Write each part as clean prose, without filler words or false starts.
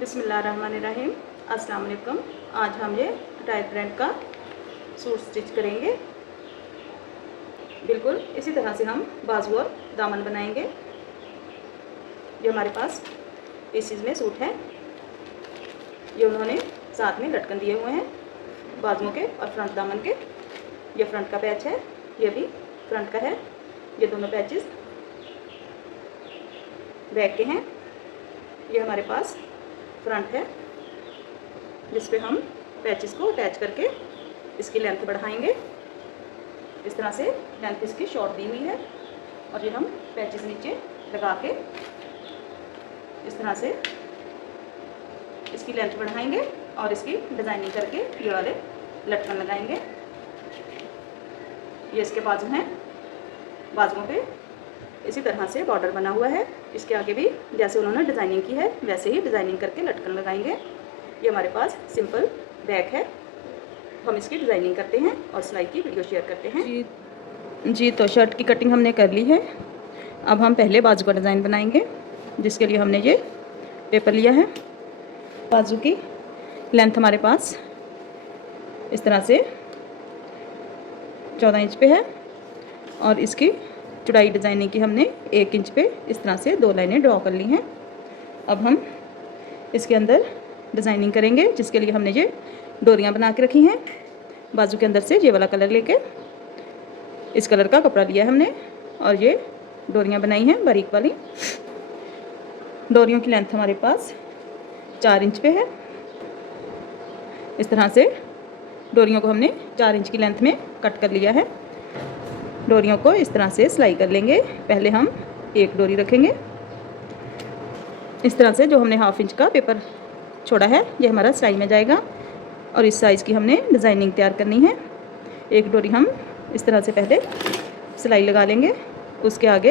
बिस्मिल्लाहिर्रहमानिर्रहीम। अस्सलाम वालेकुम। आज हम ये टाई प्रिंट का सूट स्टिच करेंगे। बिल्कुल इसी तरह से हम बाजू और दामन बनाएंगे। ये हमारे पास पीसीज में सूट है। ये उन्होंने साथ में लटकन दिए हुए हैं बाजुओं के और फ्रंट दामन के। ये फ्रंट का पैच है, ये भी फ्रंट का है। ये दोनों पैचेस बैक के हैं। ये हमारे पास फ्रंट है जिस पे हम पैचेस को अटैच करके इसकी लेंथ बढ़ाएंगे। इस तरह से लेंथ इसकी शॉर्ट दी हुई है और ये हम पैचेस नीचे लगा के इस तरह से इसकी लेंथ बढ़ाएंगे और इसकी डिज़ाइनिंग करके ये वाले लटकन लगाएंगे। ये इसके बाजू हैं। बाजुओं पे इसी तरह से बॉर्डर बना हुआ है। इसके आगे भी जैसे उन्होंने डिज़ाइनिंग की है वैसे ही डिज़ाइनिंग करके लटकन लगाएंगे। ये हमारे पास सिंपल बैक है। हम इसकी डिज़ाइनिंग करते हैं और सिलाई की वीडियो शेयर करते हैं। जी तो शर्ट की कटिंग हमने कर ली है। अब हम पहले बाजू का डिज़ाइन बनाएंगे, जिसके लिए हमने ये पेपर लिया है। बाजू की लेंथ हमारे पास इस तरह से 14 इंच पे है और इसकी चौड़ाई डिज़ाइनिंग की हमने 1 इंच पे इस तरह से 2 लाइनें ड्रॉ कर ली हैं। अब हम इसके अंदर डिज़ाइनिंग करेंगे, जिसके लिए हमने ये डोरियां बना के रखी हैं। बाजू के अंदर से ये वाला कलर लेके इस कलर का कपड़ा लिया है हमने और ये डोरियां बनाई हैं बारीक वाली। डोरियों की लेंथ हमारे पास 4 इंच पे है। इस तरह से डोरियों को हमने 4 इंच की लेंथ में कट कर लिया है। डोरियों को इस तरह से सिलाई कर लेंगे। पहले हम एक डोरी रखेंगे। इस तरह से जो हमने हाफ इंच का पेपर छोड़ा है ये हमारा सिलाई में जाएगा और इस साइज़ की हमने डिज़ाइनिंग तैयार करनी है। एक डोरी हम इस तरह से पहले सिलाई लगा लेंगे। उसके आगे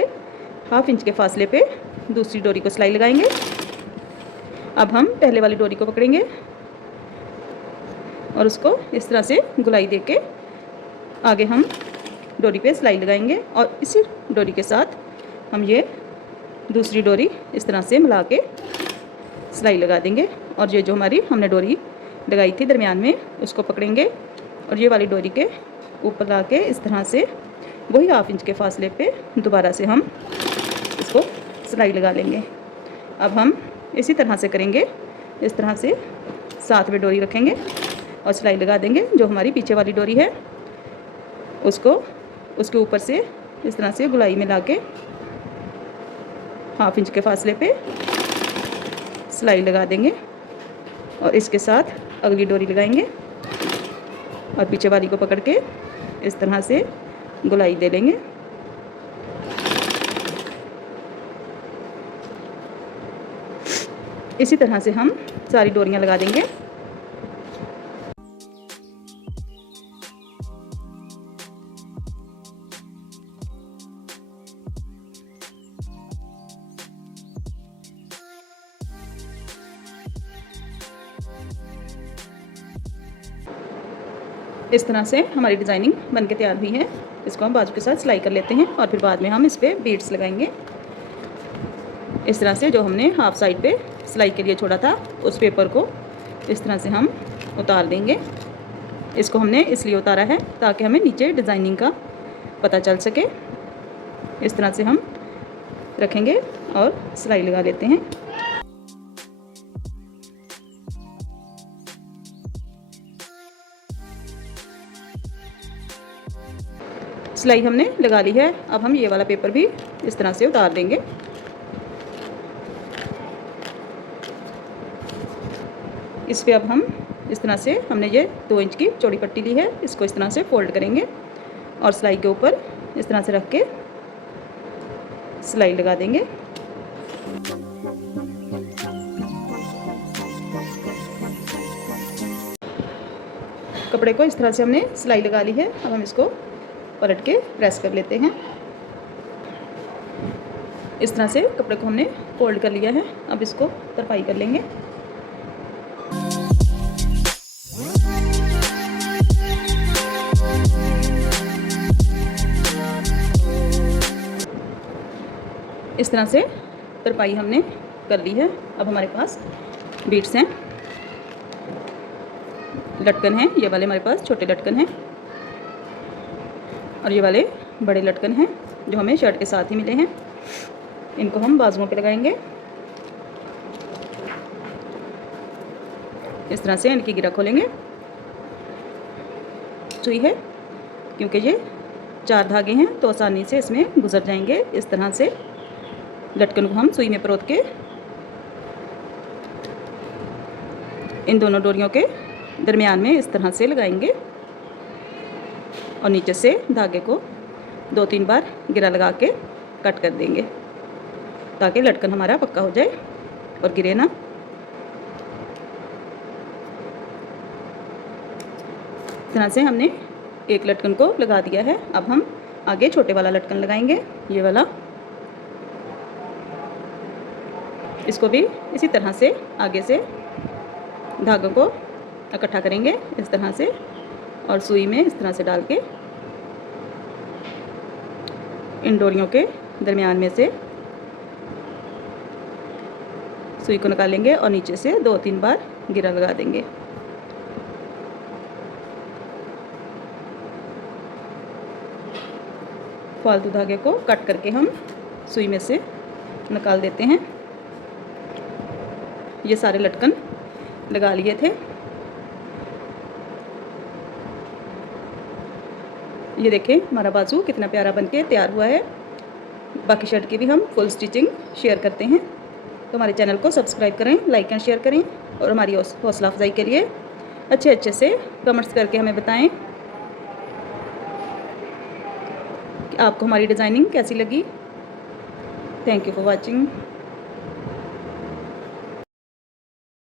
हाफ इंच के फासले पे दूसरी डोरी को सिलाई लगाएंगे। अब हम पहले वाली डोरी को पकड़ेंगे और उसको इस तरह से गुलाई देके आगे हम डोरी पे सिलाई लगाएंगे और इसी डोरी के साथ हम ये दूसरी डोरी इस तरह से मिला के सिलाई लगा देंगे और ये जो हमारी हमने डोरी लगाई थी दरमियान में उसको पकड़ेंगे और ये वाली डोरी के ऊपर ला के इस तरह से वही हाफ इंच के फासले पे दोबारा से हम इसको सिलाई लगा लेंगे। अब हम इसी तरह से करेंगे। इस तरह से साथ में डोरी रखेंगे और सिलाई लगा देंगे। जो हमारी पीछे वाली डोरी है उसको उसके ऊपर से इस तरह से गुलाई में ला के हाफ इंच के फासले पे सिलाई लगा देंगे और इसके साथ अगली डोरी लगाएंगे और पीछे वाली को पकड़ के इस तरह से गुलाई दे लेंगे। इसी तरह से हम सारी डोरियां लगा देंगे। इस तरह से हमारी डिज़ाइनिंग बनके तैयार हुई है। इसको हम बाजू के साथ सिलाई कर लेते हैं और फिर बाद में हम इस पर बीड्स लगाएंगे। इस तरह से जो हमने हाफ साइड पे सिलाई के लिए छोड़ा था उस पेपर को इस तरह से हम उतार देंगे। इसको हमने इसलिए उतारा है ताकि हमें नीचे डिज़ाइनिंग का पता चल सके। इस तरह से हम रखेंगे और सिलाई लगा लेते हैं। सिलाई हमने लगा ली है। अब हम ये वाला पेपर भी इस तरह से उतार देंगे। इस पे अब हम इस तरह से हमने ये 2 इंच की चौड़ी पट्टी ली है, इसको इस तरह से फोल्ड करेंगे और सिलाई के ऊपर इस तरह से रख के सिलाई लगा देंगे। कपड़े को इस तरह से हमने सिलाई लगा ली है। अब हम इसको पलट के प्रेस कर लेते हैं। इस तरह से कपड़े को हमने फोल्ड कर लिया है। अब इसको तरपाई कर लेंगे। इस तरह से तरपाई हमने कर ली है। अब हमारे पास बीट्स हैं, लटकन हैं। ये वाले हमारे पास छोटे लटकन हैं और ये वाले बड़े लटकन हैं जो हमें शर्ट के साथ ही मिले हैं। इनको हम बाजुओं पे लगाएंगे। इस तरह से इनकी गिरा खोलेंगे। सुई है, क्योंकि ये 4 धागे हैं तो आसानी से इसमें गुजर जाएंगे। इस तरह से लटकन को हम सुई में परोत के इन दोनों डोरियों के दरमियान में इस तरह से लगाएंगे और नीचे से धागे को 2-3 बार गिरा लगा के कट कर देंगे ताकि लटकन हमारा पक्का हो जाए और गिरे ना। इस तरह से हमने एक लटकन को लगा दिया है। अब हम आगे छोटे वाला लटकन लगाएंगे, ये वाला। इसको भी इसी तरह से आगे से धागों को इकट्ठा करेंगे इस तरह से और सुई में इस तरह से डाल के इन डोरियों के दरमियान में से सुई को निकालेंगे और नीचे से 2-3 बार गिरा लगा देंगे। फालतू धागे को कट करके हम सुई में से निकाल देते हैं। ये सारे लटकन लगा लिए थे। ये देखें हमारा बाजू कितना प्यारा बनके तैयार हुआ है। बाकी शर्ट की भी हम फुल स्टिचिंग शेयर करते हैं, तो हमारे चैनल को सब्सक्राइब करें, लाइक एंड शेयर करें और हमारी हौसला अफजाई के लिए अच्छे से कमेंट्स करके हमें बताएं कि आपको हमारी डिज़ाइनिंग कैसी लगी। Thank you for watching.